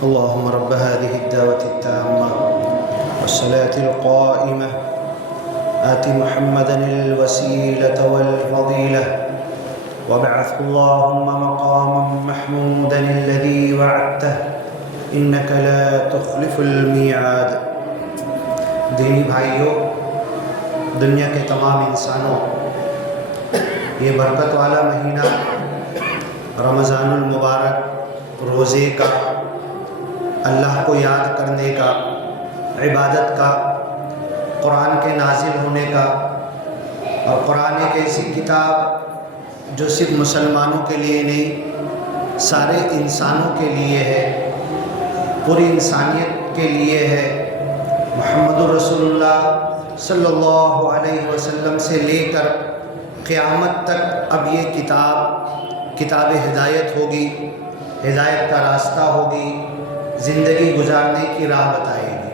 اللهم رب هذه الدعوة التامة والصلاة القائمة آت محمدا الوسيلة والفضيلة وابعثه اللهم مقاما محمودا الذي وعدته إنك لا تخلف الميعاد۔ دینی بھائیوں، دنیا کے تمام انسانوں، یہ برکت والا مہینہ رمضان المبارک روزے کا، اللہ کو یاد کرنے کا، عبادت کا، قرآن کے نازل ہونے کا، اور قرآن ایک ایسی کتاب جو صرف مسلمانوں کے لیے نہیں، سارے انسانوں کے لیے ہے، پوری انسانیت کے لیے ہے۔ محمد رسول اللہ صلی اللہ علیہ وسلم سے لے کر قیامت تک اب یہ کتاب ہدایت ہوگی، ہدایت کا راستہ ہوگی، زندگی گزارنے کی راہ بتائے گی۔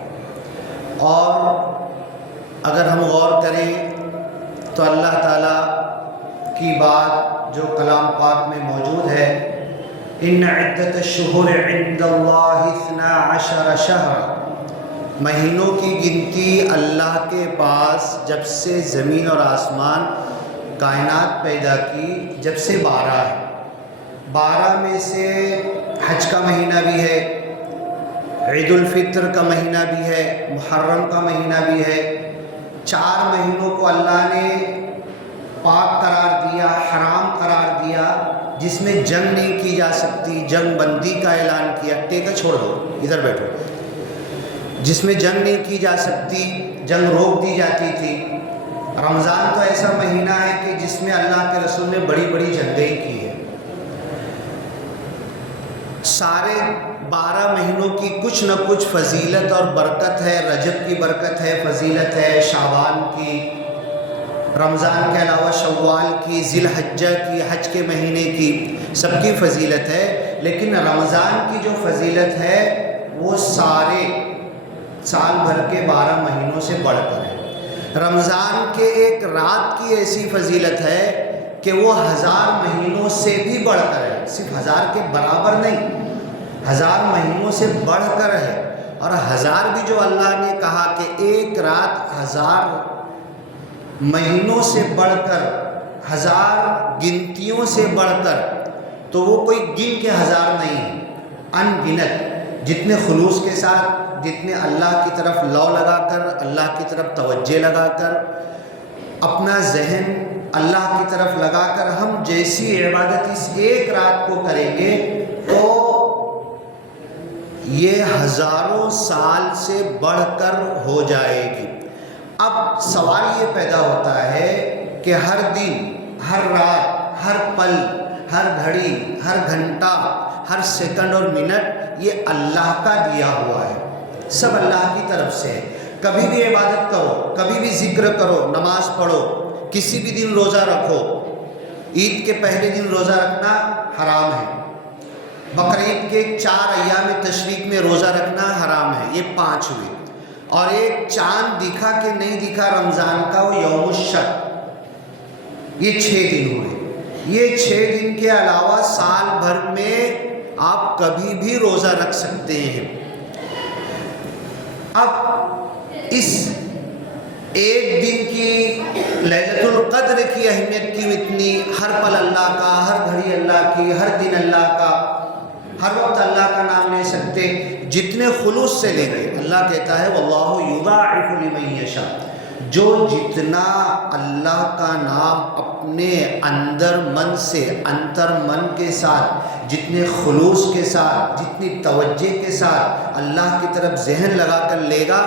اور اگر ہم غور کریں تو اللہ تعالیٰ کی بات جو کلام پاک میں موجود ہے، ان عدت الشہور عند اللہ 12 شہر، مہینوں کی گنتی اللہ کے پاس جب سے زمین اور آسمان کائنات پیدا کی جب سے 12 ہے۔ 12 میں سے حج کا مہینہ بھی ہے، عید الفطر کا مہینہ بھی ہے، محرم کا مہینہ بھی ہے۔ 4 مہینوں کو اللہ نے پاک قرار دیا، حرام قرار دیا، جس میں جنگ نہیں کی جا سکتی، جنگ بندی کا اعلان کیا۔ ٹیکا چھوڑ دو، ادھر بیٹھو۔ جس میں جنگ نہیں کی جا سکتی، جنگ روک دی جاتی تھی۔ رمضان تو ایسا مہینہ ہے کہ جس میں اللہ کے رسول نے بڑی بڑی جنگیں کی ہیں۔ سارے 12 مہینوں کی کچھ نہ کچھ فضیلت اور برکت ہے۔ رجب کی برکت ہے، فضیلت ہے، شعبان کی، رمضان کے علاوہ شوال کی، ذی الحجہ کی، حج کے مہینے کی، سب کی فضیلت ہے۔ لیکن رمضان کی جو فضیلت ہے وہ سارے سال بھر کے 12 مہینوں سے بڑھ کر ہے۔ رمضان کے ایک رات کی ایسی فضیلت ہے کہ وہ 1000 مہینوں سے بھی بڑھ کر ہے، صرف 1000 کے برابر نہیں، 1000 مہینوں سے بڑھ کر ہے۔ اور 1000 بھی جو اللہ نے کہا کہ ایک رات 1000 مہینوں سے بڑھ کر، 1000 گنتیوں سے بڑھ کر، تو وہ کوئی گن کے 1000 نہیں، ان گنت، جتنے خلوص کے ساتھ، جتنے اللہ کی طرف لو لگا کر، اللہ کی طرف توجہ لگا کر، اپنا ذہن اللہ کی طرف لگا کر ہم جیسی عبادت اس ایک رات کو کریں گے تو یہ ہزاروں سال سے بڑھ کر ہو جائے گی۔ اب سوال یہ پیدا ہوتا ہے کہ ہر دن، ہر رات، ہر پل، ہر گھڑی، ہر گھنٹہ، ہر سیکنڈ اور منٹ یہ اللہ کا دیا ہوا ہے، سب اللہ کی طرف سے ہے۔ کبھی بھی عبادت کرو، کبھی بھی ذکر کرو، نماز پڑھو، کسی بھی دن روزہ رکھو۔ عید کے پہلے دن روزہ رکھنا حرام ہے، بقرعید کے 4 ایام تشریق میں روزہ رکھنا حرام ہے، یہ 5 ہوئے۔ اور ایک چاند دکھا کہ نہیں دکھا رمضان کا، وہ یوم الشک، یہ 6 دن ہوئے۔ یہ 6 دن کے علاوہ سال بھر میں آپ کبھی بھی روزہ رکھ سکتے ہیں۔ اب اس ایک دن کی لیلۃ القدر کی اہمیت کیوں اتنی؟ ہر پل اللہ کا، ہر گھڑی اللہ کی، ہر دن اللہ کا، ہر وقت اللہ کا نام لے سکتے، جتنے خلوص سے لیں گے۔ اللہ کہتا ہے واللہ یضاعف لمن یشاء، جو جتنا اللہ کا نام اپنے اندر من سے، انتر من کے ساتھ، جتنے خلوص کے ساتھ، جتنی توجہ کے ساتھ اللہ کی طرف ذہن لگا کر لے گا،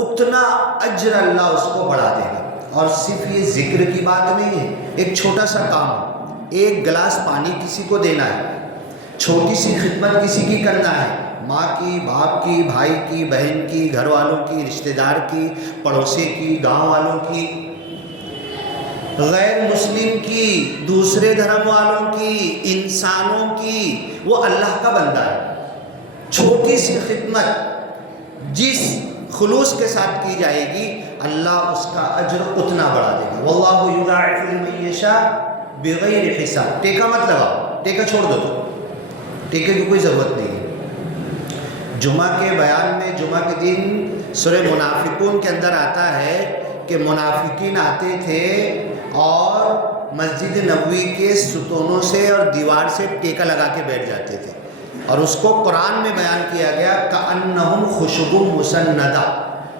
اتنا اجر اللہ اس کو بڑھا دے گا۔ اور صرف یہ ذکر کی بات نہیں ہے، ایک چھوٹا سا کام، ایک گلاس پانی کسی کو دینا ہے، چھوٹی سی خدمت کسی کی کرنا ہے، ماں کی، باپ کی، بھائی کی، بہن کی، گھر والوں کی، رشتہ دار کی، پڑوسی کی، گاؤں والوں کی، غیر مسلم کی، دوسرے دھرم والوں کی، انسانوں کی، وہ اللہ کا بندہ ہے۔ چھوٹی سی خدمت جس خلوص کے ساتھ کی جائے گی، اللہ اس کا اجر اتنا بڑھا دے گا۔ واللہ یضاعف لمن یشاء بغیر حساب۔ ٹیکا مت لگاؤ، ٹیکا چھوڑ دو، تو ٹیکے کی کوئی ضرورت نہیں ہے۔ جمعہ کے بیان میں جمعہ کے دن سورہ منافقون کے اندر آتا ہے کہ منافقین آتے تھے اور مسجد نبوی کے ستونوں سے اور دیوار سے ٹیکا لگا کے بیٹھ جاتے تھے، اور اس کو قرآن میں بیان کیا گیا کأنہم خشب مسندہ،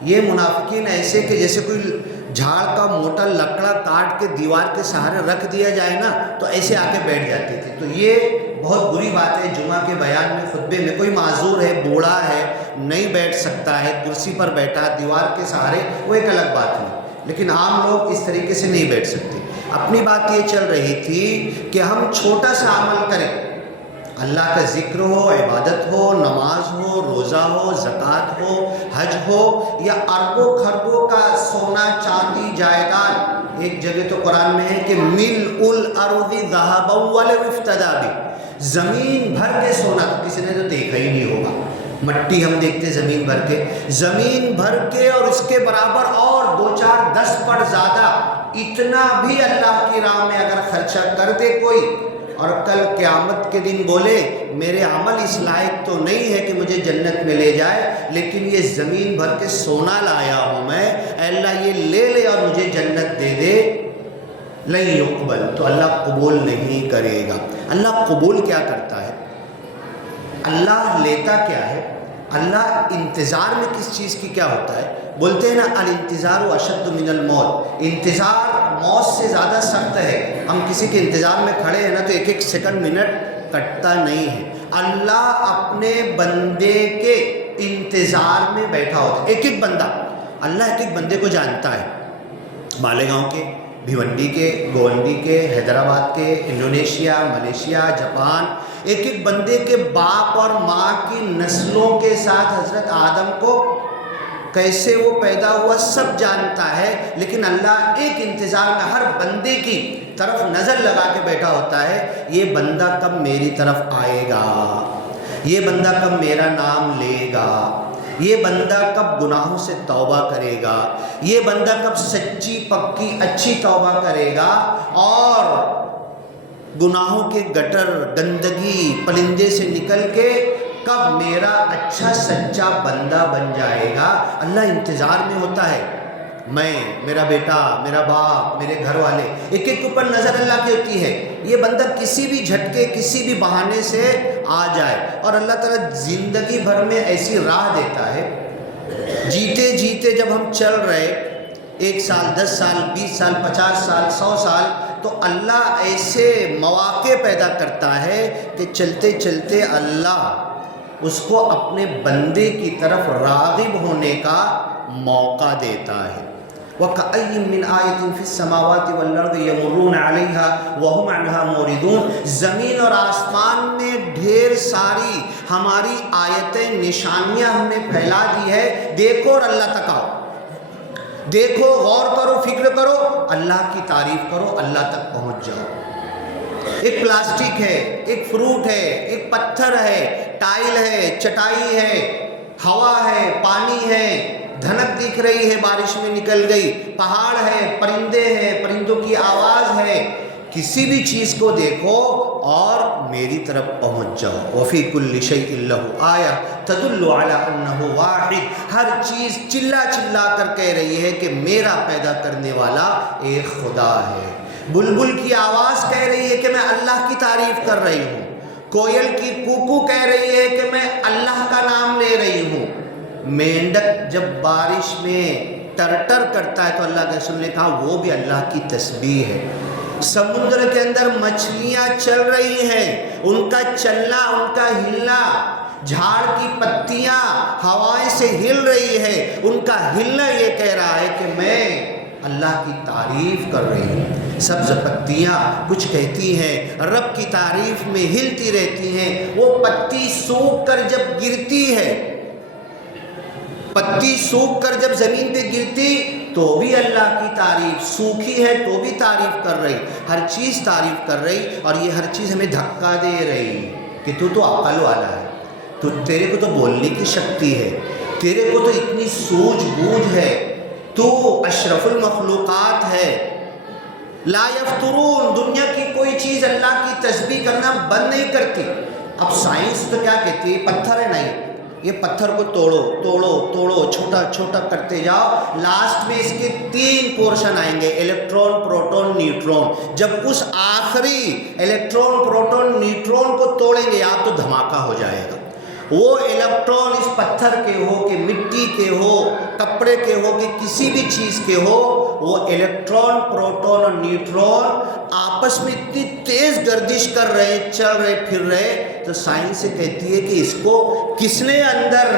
یہ منافقین ایسے کہ جیسے کوئی جھاڑ کا موٹا لکڑا کاٹ کے دیوار کے سہارے رکھ دیا جائے نا تو ایسے آ کے بیٹھ جاتے تھے۔ تو یہ بہت بری بات ہے، جمعہ کے بیان میں خطبے میں کوئی معذور ہے، بوڑھا ہے، نہیں بیٹھ سکتا ہے، کرسی پر بیٹھا دیوار کے سہارے، وہ ایک الگ بات ہے، لیکن عام لوگ اس طریقے سے نہیں بیٹھ سکتے۔ اپنی بات یہ چل رہی تھی کہ ہم چھوٹا سا عمل کریں، اللہ کا ذکر ہو، عبادت ہو، نماز ہو، روزہ ہو، زکوٰۃ ہو، حج ہو، یا اربوں خربوں کا سونا چاندی جائیداد۔ ایک جگہ تو قرآن میں ہے کہ ملء الارض ذہبا ولو افتدی بہ، زمین بھر کے سونا، تو کسی نے تو دیکھا ہی نہیں ہوگا، مٹی ہم دیکھتے زمین بھر کے، زمین بھر کے اور اس کے برابر اور 2 4 10 پر زیادہ، اتنا بھی اللہ کی راہ میں اگر خرچہ کر دے کوئی، اور کل قیامت کے دن بولے میرے عمل اس لائق تو نہیں ہے کہ مجھے جنت میں لے جائے، لیکن یہ زمین بھر کے سونا لایا ہوں میں، اے اللہ یہ لے لے اور مجھے جنت دے دے، لن یقبل، تو اللہ قبول نہیں کرے گا۔ اللہ قبول کیا کرتا ہے؟ اللہ لیتا کیا ہے؟ اللہ انتظار میں کس چیز کی کیا ہوتا ہے؟ بولتے ہیں نا الانتظار اشد من الموت، انتظار موت سے زیادہ سخت ہے۔ ہم کسی کے انتظار میں کھڑے ہیں نا تو ایک ایک سیکنڈ منٹ کٹتا نہیں ہے، اللہ اپنے بندے کے انتظار میں بیٹھا ہوتا ہے۔ ایک ایک بندہ، اللہ ایک ایک بندے کو جانتا ہے، مالیگاؤں کے، بھیونڈی کے، گونڈی کے، حیدرآباد کے، انڈونیشیا، ملیشیا، جاپان، ایک ایک بندے کے باپ اور ماں کی نسلوں کے ساتھ حضرت آدم کو کیسے وہ پیدا ہوا سب جانتا ہے، لیکن اللہ ایک انتظار میں ہر بندے کی طرف نظر لگا کے بیٹھا ہوتا ہے، یہ بندہ کب میری طرف آئے گا، یہ بندہ کب میرا نام لے گا، یہ بندہ کب گناہوں سے توبہ کرے گا، یہ بندہ کب سچی پکی اچھی توبہ کرے گا، اور گناہوں کے گٹر گندگی پلندے سے نکل کے کب میرا اچھا سچا بندہ بن جائے گا۔ اللہ انتظار میں ہوتا ہے، میں، میرا بیٹا، میرا باپ، میرے گھر والے، ایک ایک کے اوپر نظر اللہ کی ہوتی ہے، یہ بندہ کسی بھی جھٹکے کسی بھی بہانے سے آ جائے، اور اللہ تعالیٰ زندگی بھر میں ایسی راہ دیتا ہے، جیتے جیتے جب ہم چل رہے 1 سال 10 سال 20 سال 50 سال 100 سال، تو اللہ ایسے مواقع پیدا کرتا ہے کہ چلتے چلتے اللہ اس کو اپنے بندے کی طرف راغب ہونے کا موقع دیتا ہے۔ وَكَأَيٍّ مِّنْ آیَةٍ فِي السَّمَاوَاتِ وَالْأَرْضِ يَمُرُّونَ عَلَيْهَا وَهُمْ عَنْهَا مُعْرِضُونَ، زمین اور آسمان میں ڈھیر ساری ہماری آیتیں نشانیاں ہم نے پھیلا دی ہے، دیکھو اور اللہ تک آؤ، دیکھو، غور کرو، فکر کرو، اللہ کی تعریف کرو، اللہ تک پہنچ جاؤ۔ ایک پلاسٹک ہے، ایک فروٹ ہے، ایک پتھر ہے، ٹائل ہے، چٹائی ہے، ہوا ہے، پانی ہے، دھنک دکھ رہی ہے، بارش میں نکل گئی، پہاڑ ہے، پرندے ہیں، پرندوں کی آواز ہے، کسی بھی چیز کو دیکھو اور میری طرف پہنچ جاؤ۔ وفی کل شیء لہ آیہ تدل علی انہ واحد، ہر چیز چلا چلا کر کہہ رہی ہے کہ میرا پیدا کرنے والا ایک خدا ہے۔ بلبل کی آواز کہہ رہی ہے کہ میں اللہ کی تعریف کر رہی ہوں، کوئل کی کوکو کہہ رہی ہے کہ میں اللہ کا نام لے رہی ہوں، مینڈک جب بارش میں ٹرٹر کرتا ہے تو اللہ کے رسول نے کہا وہ بھی اللہ کی تسبیح ہے۔ سمندر کے اندر مچھلیاں چل رہی ہیں، ان کا چلنا، ان کا ہلنا، جھاڑ کی پتیاں ہوائیں سے ہل رہی ہے، ان کا ہلنا یہ کہہ رہا ہے کہ میں اللہ کی تعریف کر رہی ہوں۔ سبز پتیاں کچھ کہتی ہیں، رب کی تعریف میں ہلتی رہتی ہیں، وہ پتی سوکھ کر جب گرتی ہے، پتی سوکھ کر جب زمین پہ گرتی تو بھی اللہ کی تعریف، سوکھی ہے تو بھی تعریف کر رہی، ہر چیز تعریف کر رہی، اور یہ ہر چیز ہمیں دھکا دے رہی کہ تو عقل والا ہے، تو تیرے کو تو بولنے کی شکتی ہے، تیرے کو تو اتنی سوجھ بوجھ ہے، تو اشرف المخلوقات ہے۔ لا یفترون، دنیا کی کوئی چیز اللہ کی تسبیح کرنا بند نہیں کرتی۔ اب سائنس تو کیا کہتی ہے؟ پتھر ہے نہیں، یہ پتھر کو توڑو توڑو توڑو، چھوٹا چھوٹا کرتے جاؤ، لاسٹ میں اس کے 3 پورشن آئیں گے، الیکٹرون، پروٹون، نیوٹرون۔ جب اس آخری الیکٹرون، پروٹون، نیوٹرون کو توڑیں گے آپ تو دھماکہ ہو جائے گا۔ وہ الیکٹرون اس پتھر کے ہو کہ مٹی کے ہو، کپڑے کے ہو کہ کسی بھی چیز کے ہو، وہ الیکٹرون، پروٹون اور نیوٹرون آپس میں اتنی تیز گردش کر رہے، چل رہے، پھر رہے، تو سائنس سے کہتی ہے کہ اس کو کس نے اندر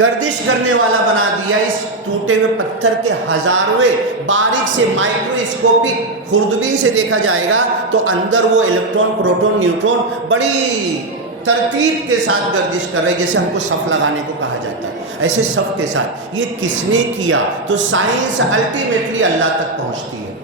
گردش کرنے والا بنا دیا؟ اس ٹوٹے ہوئے پتھر کے ہزارویں باریک سے مائکروسکوپک خوردبین سے دیکھا جائے گا تو اندر وہ الیکٹرون، پروٹون، نیوٹرون بڑی ترتیب کے ساتھ گردش کر رہے، جیسے ہم کو صف لگانے کو کہا جاتا ہے، ایسے صف کے ساتھ۔ یہ کس نے کیا؟ تو سائنس الٹیمیٹلی اللہ تک پہنچتی ہے۔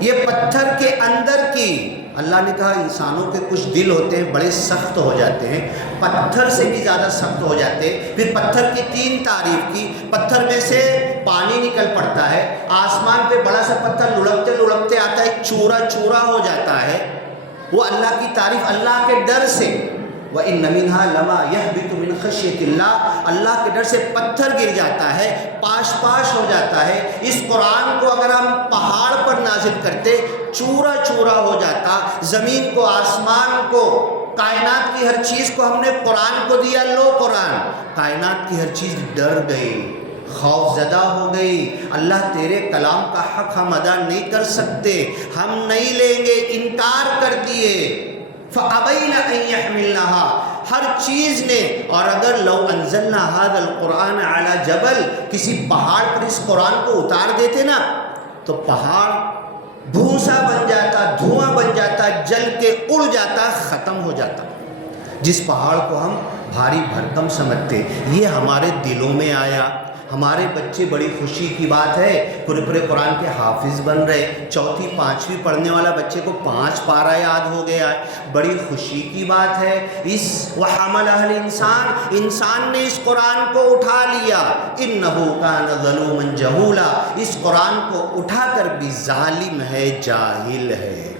یہ پتھر کے اندر کی، اللہ نے کہا انسانوں کے کچھ دل ہوتے ہیں بڑے سخت ہو جاتے ہیں، پتھر سے بھی زیادہ سخت ہو جاتے ہیں۔ پھر پتھر کی 3 تعریف کی، پتھر میں سے پانی نکل پڑتا ہے، آسمان پہ بڑا سا پتھر لڑکتے لڑکتے آتا ہے، چورا چورا ہو جاتا ہے، وہ اللہ کی تعریف، اللہ کے ڈر سے۔ وَإِنَّ مِنْهَا لَمَا يَهْبِطُ مِنْ خَشْيَةِ اللَّهِ، اللہ کے ڈر سے پتھر گر جاتا ہے، پاش پاش ہو جاتا ہے۔ اس قرآن کو اگر ہم پہاڑ پر نازل کرتے چورا چورا ہو جاتا، زمین کو، آسمان کو، کائنات کی ہر چیز کو ہم نے قرآن کو دیا، لو قرآن، کائنات کی ہر چیز ڈر گئی، خوف زدہ ہو گئی، اللہ تیرے کلام کا حق ہم ادا نہیں کر سکتے، ہم نہیں لیں گے، انکار کر دیے۔ فَأَبَيْنَ أَن يَحْمِلْنَهَا، ہر چیز نے۔ اور اگر لو انزلنا هذا القرآن على جبل، کسی پہاڑ پر اس قرآن کو اتار دیتے نا تو پہاڑ بھوسا بن جاتا، دھواں بن جاتا، جل کے اڑ جاتا، ختم ہو جاتا۔ جس پہاڑ کو ہم بھاری بھرکم سمجھتے، یہ ہمارے دلوں میں آیا۔ ہمارے بچے، بڑی خوشی کی بات ہے، پورے قرآن کے حافظ بن رہے، 4th 5ویں پڑھنے والا بچے کو 5 پارہ یاد ہو گیا ہے، بڑی خوشی کی بات ہے۔ وَحَمَلَهَا الْإِنسَانُ، انسان نے اس قرآن کو اٹھا لیا، إِنَّهُ كَانَ ظَلُومًا جَهُولًا، اس قرآن کو اٹھا کر بھی ظالم ہے، جاہل ہے۔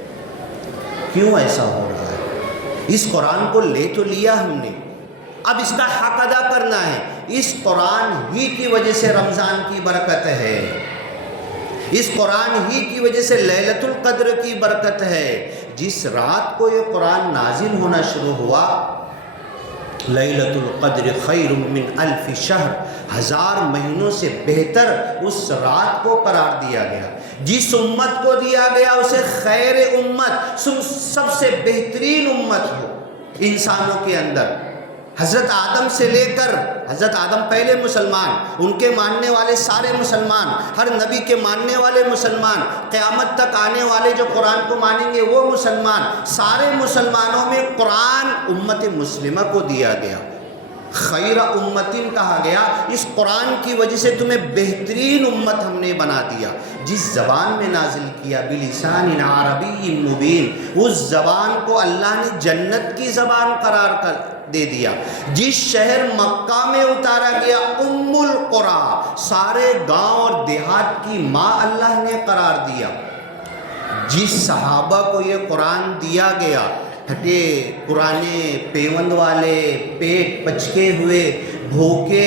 کیوں ایسا ہو رہا ہے؟ اس قرآن کو لے تو لیا ہم نے، اب اس کا حق ادا کرنا ہے۔ اس قرآن ہی کی وجہ سے رمضان کی برکت ہے، اس قرآن ہی کی وجہ سے لیلۃ القدر کی برکت ہے۔ جس رات کو یہ قرآن نازل ہونا شروع ہوا، لیلۃ القدر خیر من 1000 شہر، 1000 مہینوں سے بہتر اس رات کو قرار دیا گیا۔ جس امت کو دیا گیا اسے خیر امت، سب سے بہترین امت ہو انسانوں کے اندر۔ حضرت آدم سے لے کر، حضرت آدم پہلے مسلمان، ان کے ماننے والے سارے مسلمان، ہر نبی کے ماننے والے مسلمان، قیامت تک آنے والے جو قرآن کو مانیں گے وہ مسلمان، سارے مسلمانوں میں قرآن امت مسلمہ کو دیا گیا، خیر امتن کہا گیا۔ اس قرآن کی وجہ سے تمہیں بہترین امت ہم نے بنا دیا۔ جس زبان میں نازل کیا، بلسان عربی مبین، اس زبان کو اللہ نے جنت کی زبان قرار کر دے دیا۔ جس شہر مکہ میں اتارا گیا، ام القریٰ، سارے گاؤں اور دیہات کی ماں اللہ نے قرار دیا۔ جس صحابہ کو یہ قرآن دیا گیا، ہٹے پرانے، پیوند والے، پیٹ پچکے ہوئے، بھوکے،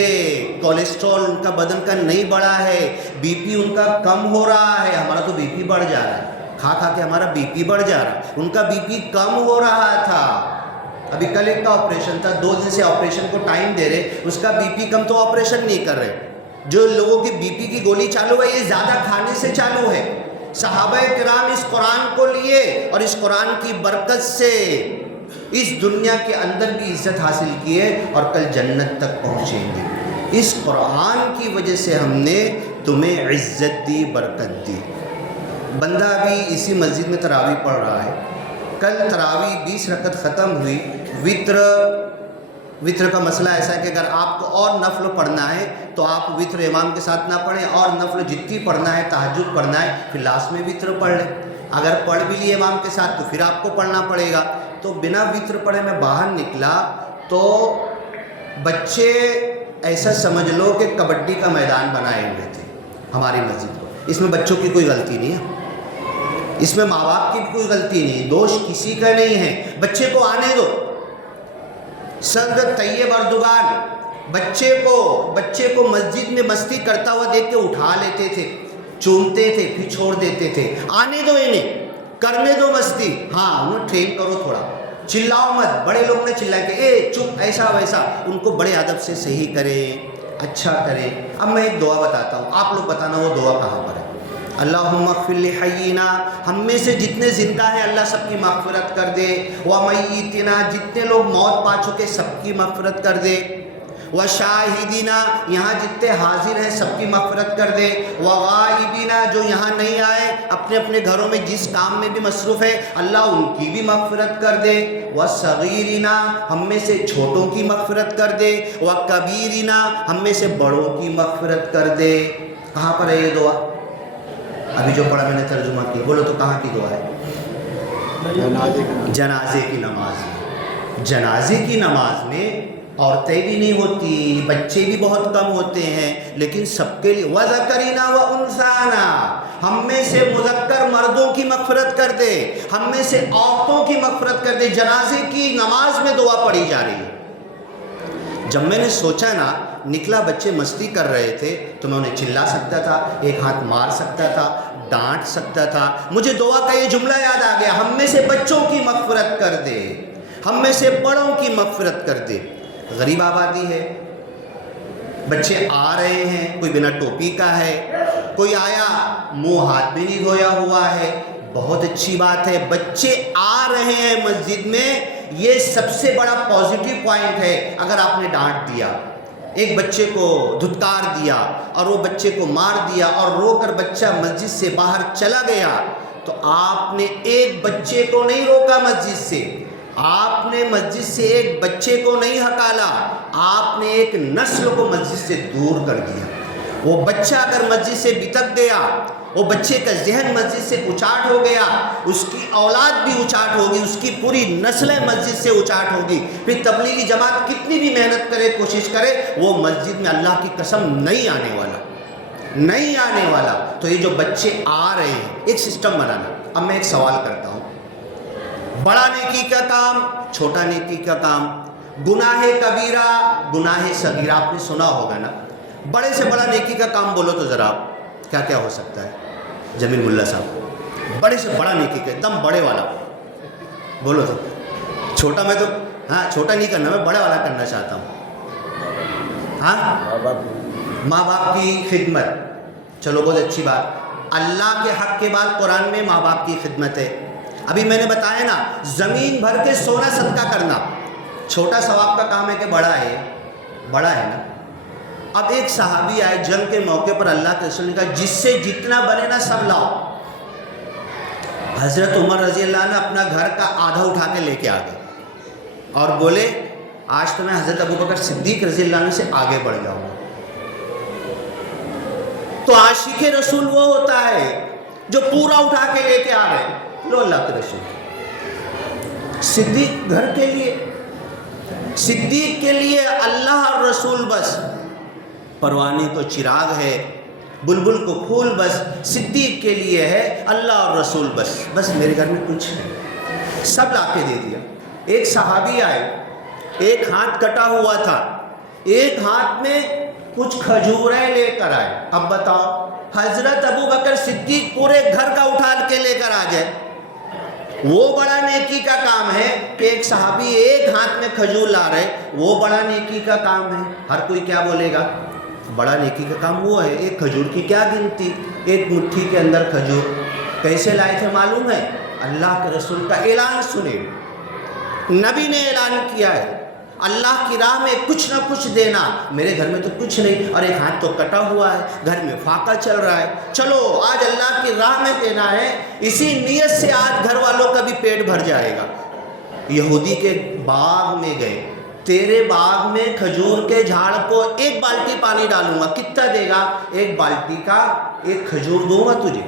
کولیسٹرول ان کا بدن کا نہیں بڑھا ہے، بی پی ان کا کم ہو رہا ہے، ہمارا تو بی پی بڑھ جا رہا ہے، کھا کھا کے ہمارا بی پی بڑھ جا رہا ہے، ان کا بی پی کم ہو رہا تھا۔ ابھی کل ایک کا آپریشن تھا، 2 دن سے آپریشن کو ٹائم دے رہے، اس کا بی پی کم تو آپریشن نہیں کر رہے۔ جو لوگوں کی بی پی کی گولی چالو ہے یہ زیادہ کھانے سے چالو ہے۔ صحابہ کرام اس قرآن کو لیے اور اس قرآن کی برکت سے اس دنیا کے اندر بھی عزت حاصل کیے اور کل جنت تک پہنچیں گے۔ اس قرآن کی وجہ سے ہم نے تمہیں عزت دی، برکت دی۔ بندہ ابھی اسی مسجد میں تراویح پڑھ رہا ہے، کل تراویح 20 رکعت ختم ہوئی، وطر کا مسئلہ ایسا ہے کہ اگر آپ کو اور نفل پڑھنا ہے تو آپ وطر امام کے ساتھ نہ پڑھیں، اور نفل جتنی پڑھنا ہے، تہجد پڑھنا ہے، پھر لاسٹ میں وطر پڑھ لیں۔ اگر پڑھ بھی لیے امام کے ساتھ تو پھر آپ کو پڑھنا پڑے گا۔ تو بنا وطر پڑھے میں باہر نکلا تو بچے ایسا سمجھ لو کہ کبڈی کا میدان بنائے ہوئے تھے ہماری مسجد کو۔ اس میں بچوں کی کوئی غلطی نہیں ہے، اس میں ماں باپ کی بھی کوئی غلطی نہیں، دوش کسی کا نہیں ہے، بچے کو آنے دو۔ صدر طیب اردگان بچے کو مسجد میں مستی کرتا ہوا دیکھ کے اٹھا لیتے تھے، چومتے تھے، پھر چھوڑ دیتے تھے، آنے دو انہیں، کرنے دو مستی، ہاں انہیں ٹرین کرو تھوڑا، چلاؤ مت۔ بڑے لوگ نے چلا کے اے چپ ایسا ویسا، ان کو بڑے ادب سے صحیح کرے، اچھا کرے۔ اب میں ایک دعا بتاتا ہوں، آپ لوگ بتانا وہ دعا کہاں پر ہے۔ اللہم اغفر لحیینا، ہم میں سے جتنے زندہ ہیں اللہ سب کی مغفرت کر دے، ومیتنا، جتنے لوگ موت پا چکے سب کی مغفرت کر دے، وشاہدینا، یہاں جتنے حاضر ہیں سب کی مغفرت کر دے، وغائبینا، جو یہاں نہیں آئے اپنے اپنے گھروں میں جس کام میں بھی مصروف ہے اللہ ان کی بھی مغفرت کر دے، وصغیرنا، ہم میں سے چھوٹوں کی مغفرت کر دے، وکبیرنا، ہم میں سے بڑوں کی مغفرت کر دے۔ کہاں پر ہے یہ دعا؟ ابھی جو پڑھا میں نے ترجمہ کیا، بولو تو کہاں کی دعا ہے؟ جنازے کی نماز میں۔ جنازے کی نماز میں عورتیں بھی نہیں ہوتی، بچے بھی بہت کم ہوتے ہیں، لیکن سب کے لیے وذکرنا وانثانا، ہم میں سے مذکر مردوں کی مغفرت کر دے، ہم میں سے عورتوں کی مغفرت کر دے۔ جنازے کی نماز میں دعا پڑھی جا رہی ہے۔ جب میں نے سوچا نا، نکلا بچے مستی کر رہے تھے تو میں انہیں چلا سکتا تھا، ایک ہاتھ مار سکتا تھا، ڈانٹ سکتا تھا، مجھے دعا کا یہ جملہ یاد آ گیا، ہم میں سے بچوں کی مغفرت کر دے، ہم میں سے بڑوں کی مغفرت کر دے۔ غریب آبادی ہے، بچے آ رہے ہیں، کوئی بنا ٹوپی کا ہے، کوئی آیا منہ ہاتھ بھی نہیں دھویا ہوا ہے، بہت اچھی بات ہے، بچے آ رہے ہیں مسجد میں، یہ سب سے بڑا پازیٹیو پوائنٹ ہے۔ اگر آپ نے ڈانٹ دیا، ایک بچے کو دھتکار دیا اور وہ بچے کو مار دیا اور رو کر بچہ مسجد سے باہر چلا گیا، تو آپ نے ایک بچے کو نہیں روکا مسجد سے، آپ نے مسجد سے ایک بچے کو نہیں ہکالا، آپ نے ایک نسل کو مسجد سے دور کر دیا۔ وہ بچہ اگر مسجد سے بتک گیا، وہ بچے کا ذہن مسجد سے اچاٹ ہو گیا، اس کی اولاد بھی اچاٹ ہوگی، اس کی پوری نسلیں مسجد سے اچاٹ ہوگی۔ پھر تبلیغی جماعت کتنی بھی محنت کرے، کوشش کرے، وہ مسجد میں اللہ کی قسم نہیں آنے والا۔ تو یہ جو بچے آ رہے ہیں، ایک سسٹم بنانا۔ اب میں ایک سوال کرتا ہوں، بڑا نیکی کا کام، چھوٹا نیکی کا کام، گناہ کبیرہ، گناہ صغیرہ، آپ نے سنا ہوگا نا۔ بڑے سے بڑا نیکی کا کام بولو تو ذرا کیا کیا ہو سکتا ہے؟ جمیل ملا صاحب، بڑے سے بڑا نیکی کا، ایک دم بڑے والا بولو تو۔ چھوٹا میں تو ہاں چھوٹا نہیں کرنا، میں بڑے والا کرنا چاہتا ہوں۔ ہاں، ماں باپ کی خدمت، چلو بہت اچھی بات۔ اللہ کے حق کے بعد قرآن میں ماں باپ کی خدمت ہے۔ ابھی میں نے بتایا نا، زمین بھر کے سونا صدقہ کرنا چھوٹا ثواب کا کام ہے کہ بڑا ہے نا۔ اب ایک صحابی آئے جنگ کے موقع پر، اللہ کے رسول نے کہا جس سے جتنا بنے نا سب لاؤ۔ حضرت عمر رضی اللہ عنہ اپنا گھر کا آدھا اٹھا کے لے کے آ گئے اور بولے آج تو میں حضرت ابوبکر صدیق رضی اللہ عنہ سے آگے بڑھ جاؤں گا۔ تو عاشق رسول وہ ہوتا ہے جو پورا اٹھا کے لے کے آ رہے، لو اللہ کے رسول۔ صدیق گھر کے لیے، صدیق کے لیے اللہ اور رسول بس، پروانے کو چراغ ہے، بلبل کو پھول بس، صدیق کے لیے ہے اللہ اور رسول بس میرے گھر میں کچھ نہیں، سب لا کے دے دیا۔ ایک صحابی آئے، ایک ہاتھ کٹا ہوا تھا، ایک ہاتھ میں کچھ کھجوریں لے کر آئے۔ اب بتاؤ، حضرت ابوبکر صدیق پورے گھر کا اٹھا کے لے کر آ جائے، وہ بڑا نیکی کا کام ہے کہ ایک صحابی ایک ہاتھ میں کھجور لا رہے، وہ بڑا نیکی کا کام ہے۔ ہر کوئی کیا بولے گا؟ بڑا نیکی کا کام وہ ہے۔ ایک کھجور کی کیا گنتی، ایک مٹھی کے اندر کھجور کیسے لائے تھے معلوم ہے؟ اللہ کے رسول کا اعلان سنے، نبی نے اعلان کیا ہے اللہ کی راہ میں کچھ نہ کچھ دینا۔ میرے گھر میں تو کچھ نہیں اور ایک ہاتھ تو کٹا ہوا ہے، گھر میں فاقہ چل رہا ہے، چلو آج اللہ کی راہ میں دینا ہے، اسی نیت سے آج گھر والوں کا بھی پیٹ بھر جائے گا۔ یہودی کے باغ میں گئے، تیرے باغ میں کھجور کے جھاڑ کو ایک بالٹی پانی ڈالوں گا، کتنا دے گا؟ ایک بالٹی کا ایک کھجور دوں گا تجھے۔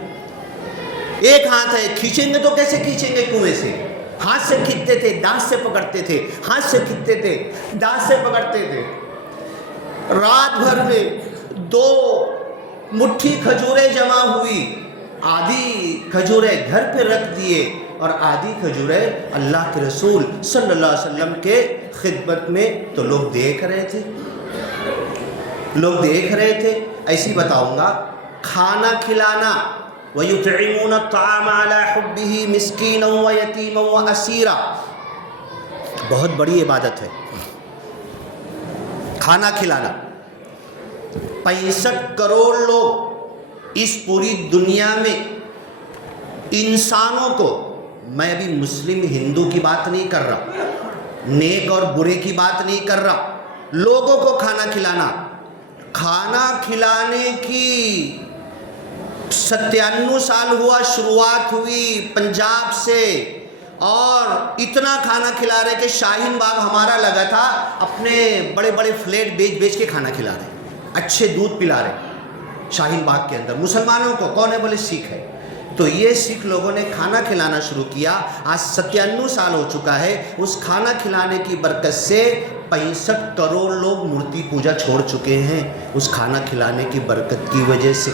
ایک ہاتھ ہے، کھینچیں گے تو کیسے کھینچیں گے؟ کنویں سے ہاتھ سے کھینچتے تھے، دانت سے پکڑتے تھے، ہاتھ سے کھینچتے تھے، دانت سے پکڑتے تھے۔ رات بھر میں 2 مٹھی کھجوریں جمع ہوئی، آدھی کھجوریں گھر پہ رکھ دیے اور آدھی کھجوریں اللہ کے رسول صلی اللہ علیہ وسلم کے خدمت میں تو لوگ دیکھ رہے تھے. ایسی بتاؤں گا، کھانا کھلانا، وَيُطْعِمُونَ الطَّعَامَ عَلَى حُبِّهِ مِسْكِينًا وَيَتِيمًا وَأَسِيرًا، بہت بڑی عبادت ہے کھانا کھلانا. 65 کروڑ لوگ اس پوری دنیا میں انسانوں کو، میں ابھی مسلم ہندو کی بات نہیں کر رہا، نیک اور برے کی بات نہیں کر رہا، لوگوں کو کھانا کھلانے کی 97 سال ہوا، شروعات ہوئی پنجاب سے، اور اتنا کھانا کھلا رہے کہ شاہین باغ ہمارا لگا تھا، اپنے بڑے بڑے فلیٹ بیچ کے کھانا کھلا رہے، اچھے دودھ پلا رہے شاہین باغ کے اندر. مسلمانوں کو کون ہے؟ بولے سکھ ہے. تو یہ سکھ لوگوں نے کھانا کھلانا شروع کیا. آج 97 سال ہو چکا ہے. اس کھانا کھلانے کی برکت سے 65 کروڑ لوگ مورتی پوجا چھوڑ چکے ہیں، اس کھانا کھلانے کی برکت کی وجہ سے.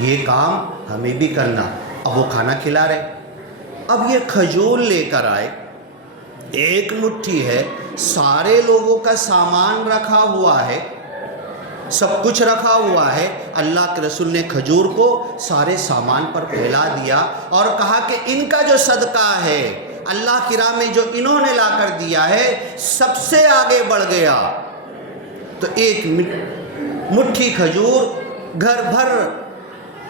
یہ کام ہمیں بھی کرنا. اب وہ کھانا کھلا رہے، اب یہ کھجور لے کر آئے، ایک مٹھی ہے، سارے لوگوں کا سامان رکھا ہوا ہے، سب کچھ رکھا ہوا ہے. اللہ کے رسول نے کھجور کو سارے سامان پر پھیلا دیا اور کہا کہ ان کا جو صدقہ ہے اللہ کی راہ میں جو انہوں نے لا کر دیا ہے سب سے آگے بڑھ گیا. تو ایک مٹھی کھجور گھر بھر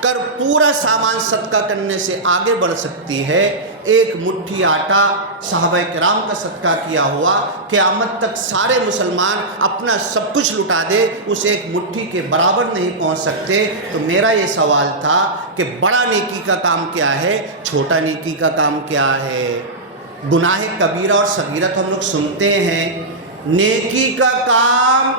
کر پورا سامان صدقہ کرنے سے آگے بڑھ سکتی ہے. ایک مٹھی آٹا صحابہ کرام کا صدقہ کیا ہوا قیامت تک سارے مسلمان اپنا سب کچھ لٹا دے اس ایک مٹھی کے برابر نہیں پہنچ سکتے. تو میرا یہ سوال تھا کہ بڑا نیکی کا کام کیا ہے، چھوٹا نیکی کا کام کیا ہے؟ گناہ کبیرہ اور صغیرہ تو ہم لوگ سنتے ہیں، نیکی کا کام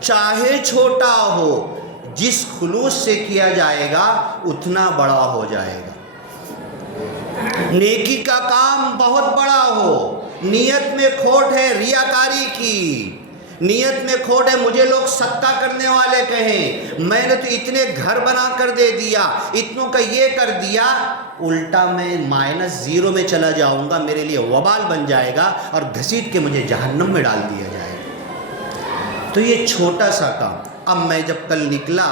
چاہے چھوٹا ہو، جس خلوص سے کیا جائے گا اتنا بڑا ہو جائے گا. نیکی کا کام بہت بڑا ہو، نیت میں کھوٹ ہے ریاکاری کی، نیت میں کھوٹ ہے مجھے لوگ صدقہ کرنے والے کہیں، میں نے تو اتنے گھر بنا کر دے دیا، اتنوں کا یہ کر دیا، الٹا میں -0 میں چلا جاؤں گا، میرے لیے وبال بن جائے گا اور گھسیٹ کے مجھے جہنم میں ڈال دیا جائے گا. تو یہ چھوٹا سا کام. اب میں جب کل نکلا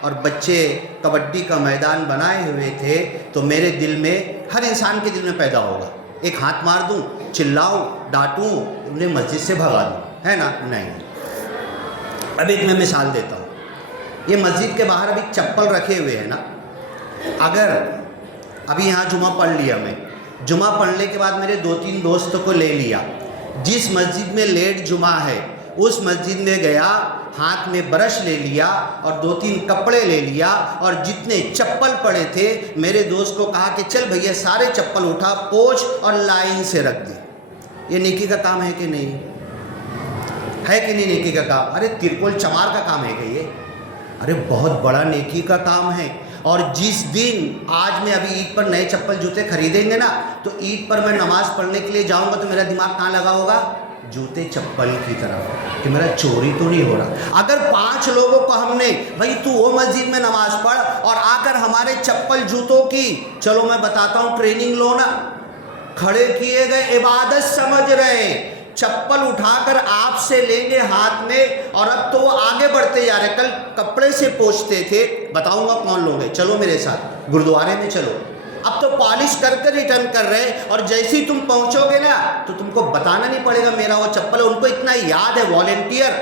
اور بچے کبڈی کا میدان بنائے ہوئے تھے تو میرے دل میں، ہر انسان کے دل میں پیدا ہوگا، ایک ہاتھ مار دوں، چلاؤں، ڈانٹوں، انہیں مسجد سے بھگا دوں، ہے نا؟ نہیں. اب ایک میں مثال دیتا ہوں. یہ مسجد کے باہر ابھی چپل رکھے ہوئے ہیں نا، اگر ابھی یہاں جمعہ پڑھ لیا، میں جمعہ پڑھنے کے بعد میرے 2-3 دوستوں کو لے لیا، جس مسجد میں لیٹ جمعہ ہے اس مسجد میں گیا، ہاتھ میں برش لے لیا اور 2-3 کپڑے لے لیا اور جتنے چپل پڑے تھے میرے دوست کو کہا کہ چل بھیا سارے چپل اٹھا، پوچھ اور لائن سے رکھ دے. یہ نیکی کا کام ہے کہ نہیں؟ ہے کہ نہیں نیکی کا کام؟ ارے ترکول چمار کا کام ہے کہ یہ؟ ارے بہت بڑا نیکی کا کام ہے. اور جس دن، آج میں ابھی عید پر نئے چپل جوتے خریدیں گے نا، تو عید پر میں نماز پڑھنے کے لیے جاؤں گا تو میرا دماغ کہاں لگا ہوگا؟ جوتے چپل کی طرف، کہ میرا چوری تو نہیں ہو رہا. اگر 5 لوگوں کو ہم نے بھائی تو وہ مسجد میں نماز پڑھ اور آ کر ہمارے چپل جوتوں کی، چلو میں بتاتا ہوں ٹریننگ لو نا، کھڑے کیے گئے عبادت سمجھ رہے، چپل اٹھا کر آپ سے لیں گے ہاتھ میں، اور اب تو وہ آگے بڑھتے جا رہے. کل کپڑے سے پوچھتے تھے، بتاؤں گا کون لوگ ہیں، چلو میرے ساتھ گردوارے میں چلو. اب تو پالش کر کے ریٹرن کر رہے، اور جیسے ہی تم پہنچو گے نا تو تم کو بتانا نہیں پڑے گا میرا وہ چپل ہے. ان کو اتنا یاد ہے، والنٹیئر،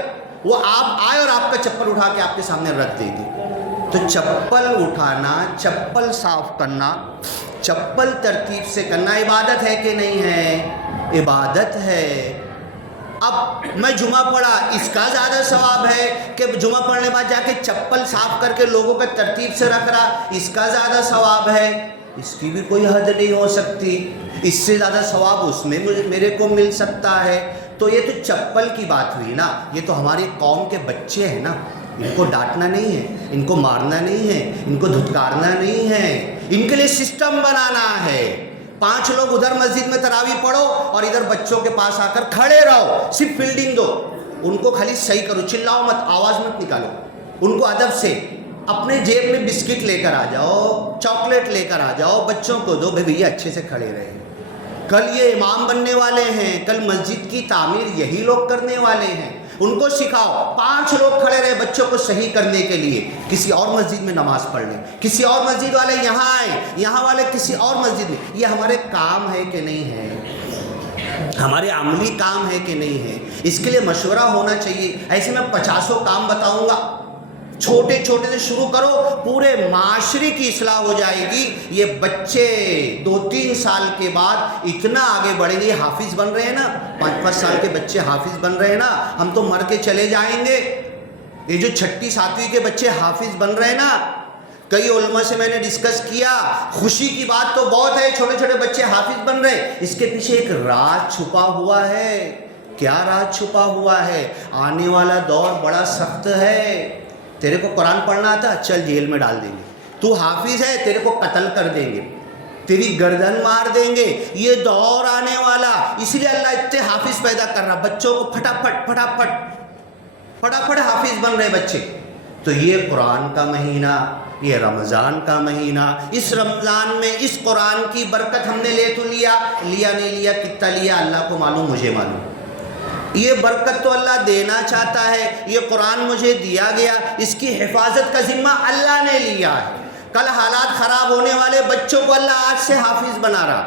وہ آپ آئے اور آپ کا چپل اٹھا کے آپ کے سامنے رکھ دے گی. تو چپل اٹھانا، چپل صاف کرنا، چپل ترتیب سے کرنا عبادت ہے کہ نہیں ہے؟ عبادت ہے. اب میں جمعہ پڑھا، اس کا زیادہ ثواب ہے کہ جمعہ پڑھنے بعد جا کے چپل صاف کر کے لوگوں کا ترتیب سے رکھ رہا، اس کا زیادہ ثواب ہے. اس کی بھی کوئی حد نہیں ہو سکتی، اس سے زیادہ ثواب اس میں میرے کو مل سکتا ہے. تو یہ تو چپل کی بات ہوئی نا. یہ تو ہماری قوم کے بچے ہیں نا، ان کو ڈانٹنا نہیں ہے، ان کو مارنا نہیں ہے، ان کو دھتکارنا نہیں ہے، ان کے لیے سسٹم بنانا ہے. 5 لوگ ادھر مسجد میں تراویح پڑھو اور ادھر بچوں کے پاس آ کر کھڑے رہو، صرف فیلڈنگ دو، ان کو خالی صحیح کرو، چلاؤ مت، آواز مت نکالو، ان کو ادب سے. اپنے جیب میں بسکٹ لے کر آ جاؤ، چاکلیٹ لے کر آ جاؤ، بچوں کو دو، بھیا اچھے سے کھڑے رہے. کل یہ امام بننے والے ہیں، کل مسجد کی تعمیر یہی لوگ کرنے والے ہیں، ان کو سکھاؤ۔ 5 لوگ کھڑے رہے بچوں کو صحیح کرنے کے لیے، کسی اور مسجد میں نماز پڑھ لیں، کسی اور مسجد والے یہاں آئیں، یہاں والے کسی اور مسجد میں۔ یہ ہمارے کام ہے کہ نہیں ہے؟ ہمارے عملی کام ہے کہ نہیں ہے؟ اس کے لیے مشورہ ہونا چاہیے۔ ایسے میں 50 کام بتاؤں گا، چھوٹے چھوٹے سے شروع کرو، پورے معاشرے کی اصلاح ہو جائے گی۔ یہ بچے 2-3 سال کے بعد اتنا آگے بڑھیں گے، حافظ بن رہے ہیں نا، 5-5 سال کے بچے حافظ بن رہے ہیں نا، ہم تو مر کے چلے جائیں گے۔ یہ جو 6ٹھی 7ویں کے بچے حافظ بن رہے ہیں نا، کئی علماء سے میں نے ڈسکس کیا، خوشی کی بات تو بہت ہے، چھوٹے چھوٹے بچے حافظ بن رہے ہیں، اس کے پیچھے ایک راز چھپا ہوا ہے۔ کیا راز چھپا ہوا ہے؟ آنے والا دور بڑا سخت ہے۔ تیرے کو قرآن پڑھنا آتا، چل جیل میں ڈال دیں گے۔ تو حافظ ہے، تیرے کو قتل کر دیں گے، تیری گردن مار دیں گے۔ یہ دور آنے والا، اس لیے اللہ اتنے حافظ پیدا کر رہا، بچوں کو پھٹافٹ حافظ بن رہے بچے۔ تو یہ قرآن کا مہینہ، یہ رمضان کا مہینہ، اس رمضان میں اس قرآن کی برکت ہم نے لیا نہیں لیا، کتنا لیا اللہ کو معلوم، مجھے معلوم۔ یہ برکت تو اللہ دینا چاہتا ہے، یہ قرآن مجھے دیا گیا، اس کی حفاظت کا ذمہ اللہ نے لیا ہے۔ کل حالات خراب ہونے والے بچوں کو اللہ آج سے حافظ بنا رہا۔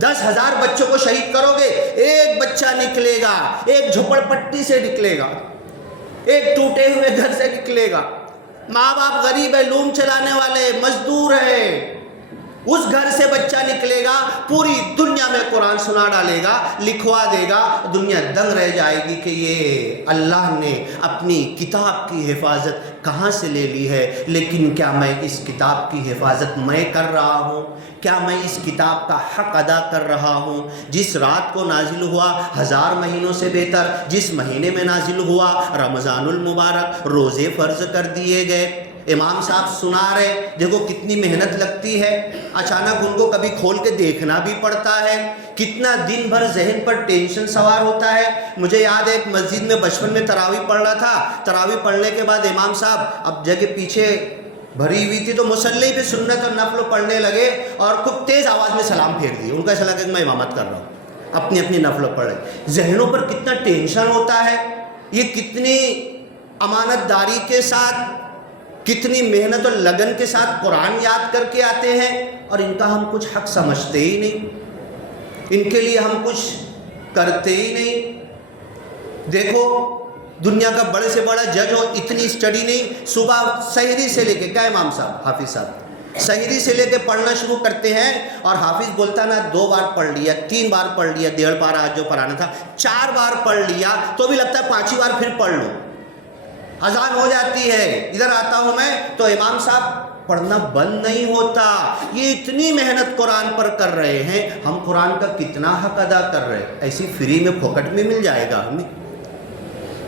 10,000 بچوں کو شہید کرو گے، ایک بچہ نکلے گا، ایک جھوپڑ پٹی سے نکلے گا، ایک ٹوٹے ہوئے گھر سے نکلے گا، ماں باپ غریب ہے، لوم چلانے والے مزدور ہے، اس گھر سے بچہ نکلے گا، پوری دنیا میں قرآن سنا ڈالے گا، لکھوا دے گا، دنیا دنگ رہ جائے گی کہ یہ اللہ نے اپنی کتاب کی حفاظت کہاں سے لے لی ہے۔ لیکن کیا میں اس کتاب کی حفاظت میں کر رہا ہوں؟ کیا میں اس کتاب کا حق ادا کر رہا ہوں؟ جس رات کو نازل ہوا 1000 مہینوں سے بہتر، جس مہینے میں نازل ہوا رمضان المبارک، روزے فرض کر دیے گئے، امام صاحب سنا رہے، دیکھو کتنی محنت لگتی ہے، اچانک ان کو کبھی کھول کے دیکھنا بھی پڑتا ہے، کتنا دن بھر ذہن پر ٹینشن سوار ہوتا ہے۔ مجھے یاد ہے ایک مسجد میں بچپن میں تراویح پڑھ رہا تھا، تراویح پڑھنے کے بعد امام صاحب اب جگہ پیچھے بھری ہوئی تھی تو مصلی پہ سنت اور نفل پڑھنے لگے اور خوب تیز آواز میں سلام پھیر دیے۔ ان کو ایسا لگا کہ میں امامت کر رہا ہوں، اپنی اپنی نفل پڑھ رہے۔ ذہنوں پر کتنا ٹینشن ہوتا ہے، یہ کتنی امانت داری کے ساتھ، کتنی محنت اور لگن کے ساتھ قرآن یاد کر کے آتے ہیں، اور ان کا ہم کچھ حق سمجھتے ہی نہیں، ان کے لیے ہم کچھ کرتے ہی نہیں۔ دیکھو دنیا کا بڑے سے بڑا جج ہو، اتنی اسٹڈی نہیں، صبح سحری سے لے کے، کیا امام صاحب حافظ صاحب سحری سے لے کے پڑھنا شروع کرتے ہیں، اور حافظ بولتا نا 2 بار پڑھ لیا، 3 بار پڑھ لیا، 1.5 پارہ آج جو پڑھانا تھا 4 بار پڑھ لیا، تو بھی لگتا ہے 5ویں بار پھر پڑھ لو۔ اذان ہو جاتی ہے، ادھر آتا ہوں میں تو امام صاحب پڑھنا بند نہیں ہوتا۔ یہ اتنی محنت قرآن پر کر رہے ہیں، ہم قرآن کا کتنا حق ادا کر رہے ہیں؟ ایسی فری میں پھوکٹ میں مل جائے گا ہمیں؟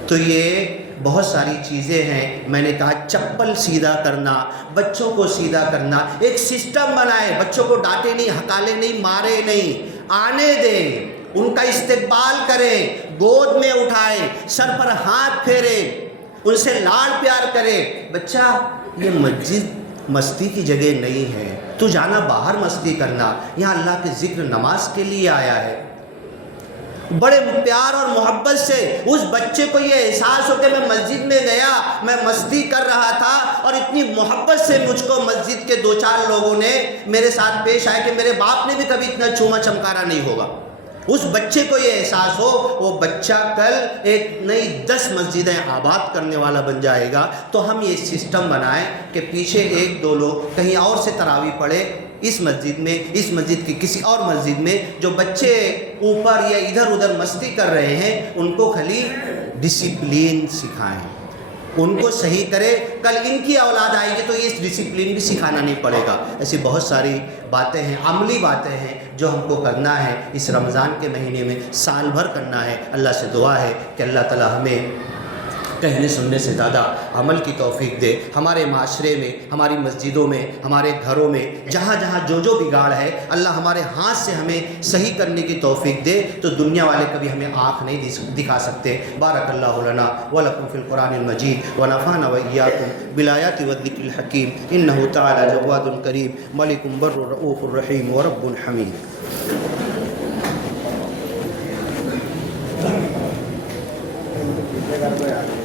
تو یہ بہت ساری چیزیں ہیں۔ میں نے کہا چپل سیدھا کرنا، بچوں کو سیدھا کرنا، ایک سسٹم بنائے، بچوں کو ڈانٹے نہیں، ہکالے نہیں، مارے نہیں، آنے دیں، ان کا استقبال کریں، گود میں اٹھائیں، سر پر ہاتھ پھیریں، ان سے لاڑ پیار کرے۔ بچہ یہ مسجد مستی کی جگہ نہیں ہے، تو جانا باہر مستی کرنا، یہاں اللہ کے ذکر نماز کے لیے آیا ہے۔ بڑے پیار اور محبت سے اس بچے کو یہ احساس ہو کہ میں مسجد میں گیا، میں مستی کر رہا تھا، اور اتنی محبت سے مجھ کو مسجد کے 2-4 لوگوں نے میرے ساتھ پیش آئے کہ میرے باپ نے بھی کبھی اتنا چوما چمکارا نہیں ہوگا۔ اس بچے کو یہ احساس ہو، وہ بچہ کل ایک نئی 10 مسجدیں آباد کرنے والا بن جائے گا۔ تو ہم یہ سسٹم بنائیں کہ پیچھے 1-2 لوگ کہیں اور سے تراویح پڑھے، اس مسجد میں، اس مسجد کی کسی اور مسجد میں، جو بچے اوپر یا ادھر ادھر مستی کر رہے ہیں ان کو خالی ڈسپلین سکھائیں، ان کو صحیح کرے۔ کل ان کی اولاد آئے گی تو یہ ڈسپلین بھی سکھانا نہیں پڑے گا۔ ایسی بہت ساری باتیں ہیں، عملی باتیں ہیں جو ہم کو کرنا ہے اس رمضان کے مہینے میں، سال بھر کرنا ہے۔ اللہ سے دعا ہے کہ اللہ تعالی ہمیں کہنے سننے سے زیادہ عمل کی توفیق دے۔ ہمارے معاشرے میں، ہماری مسجدوں میں، ہمارے گھروں میں، جہاں جہاں جو جو بگاڑ ہے، اللہ ہمارے ہاتھ سے ہمیں صحیح کرنے کی توفیق دے، تو دنیا والے کبھی ہمیں آنکھ نہیں دکھا سکتے۔ بارک اللہ لنا ولکم فی القرآن المجید ونفعنا وإیاکم بالآیات والذکر الحکیم، انہ تعالی جواد کریم ملک بر رؤوف الرحیم ورب حمید۔ 11 بجے